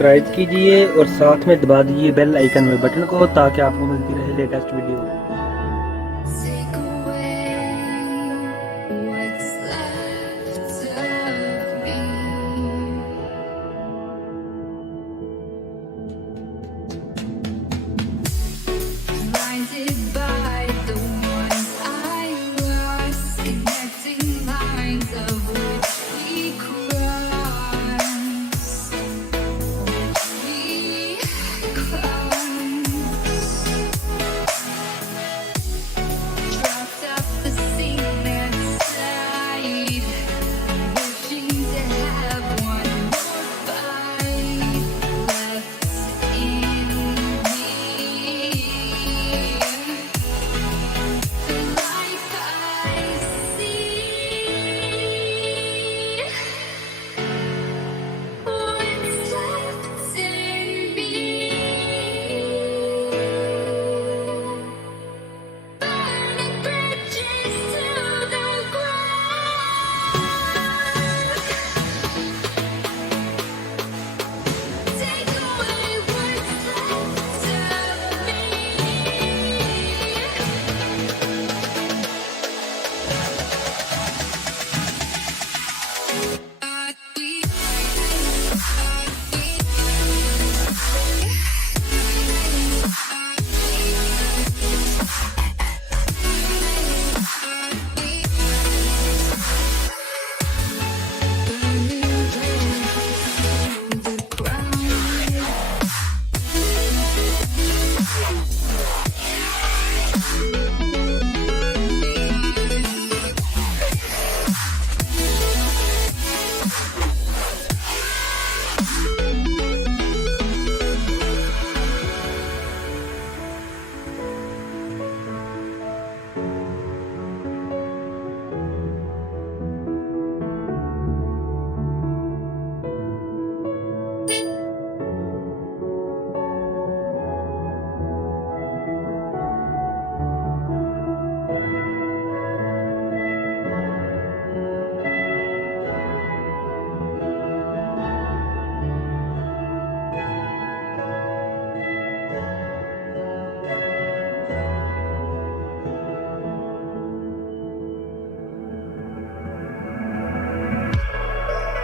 Subscribe कीजिए और साथ में दबा दीजिए बेल आइकन में बटन को ताकि आपको मिलती रहे latest video. Take away what's left of me. Blinded by the ones I lost, connecting lines of which we crossed. We crossed. Dropped off the scene inside, wishing to have one more fight left in me. The life I see, what's left in me. Burning bridges to the ground. Take away what's left of me. Burning bridges to the ground.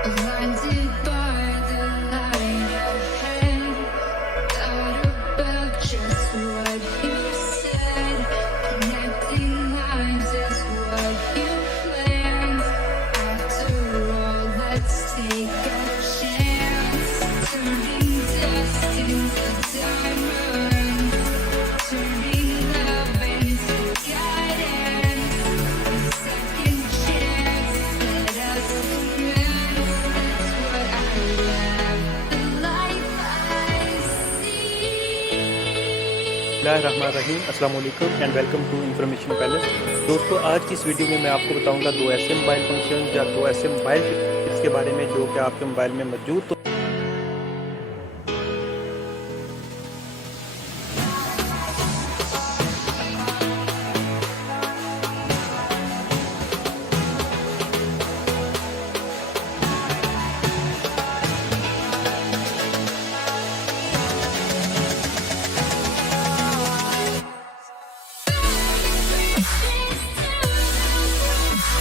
Blinded by the light ahead, thought about just what you said. Connecting lines is what you planned. After all, let's take a chance. Turning dust into diamonds, turning love into guidance. A second chance, let us commence. That's what I love, the life I see. बिस्मिल्लाहिर्रहमानिर्रहीम, अस्सलाम वालेकुम and welcome to information palace. दोस्तों, आज की इस video में मैं आपको बताऊंगा दो ऐसे मोबाइल फंक्शन या दो ऐसे मोबाइल टिप्स के बारे में जो कि आपके मोबाइल में मौजूद तो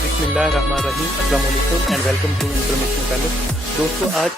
बिस्मिल्लाहिर्रहमानिर्रहीम, अस्सलाम वालेकुम and welcome to information palace. दोस्तों, आज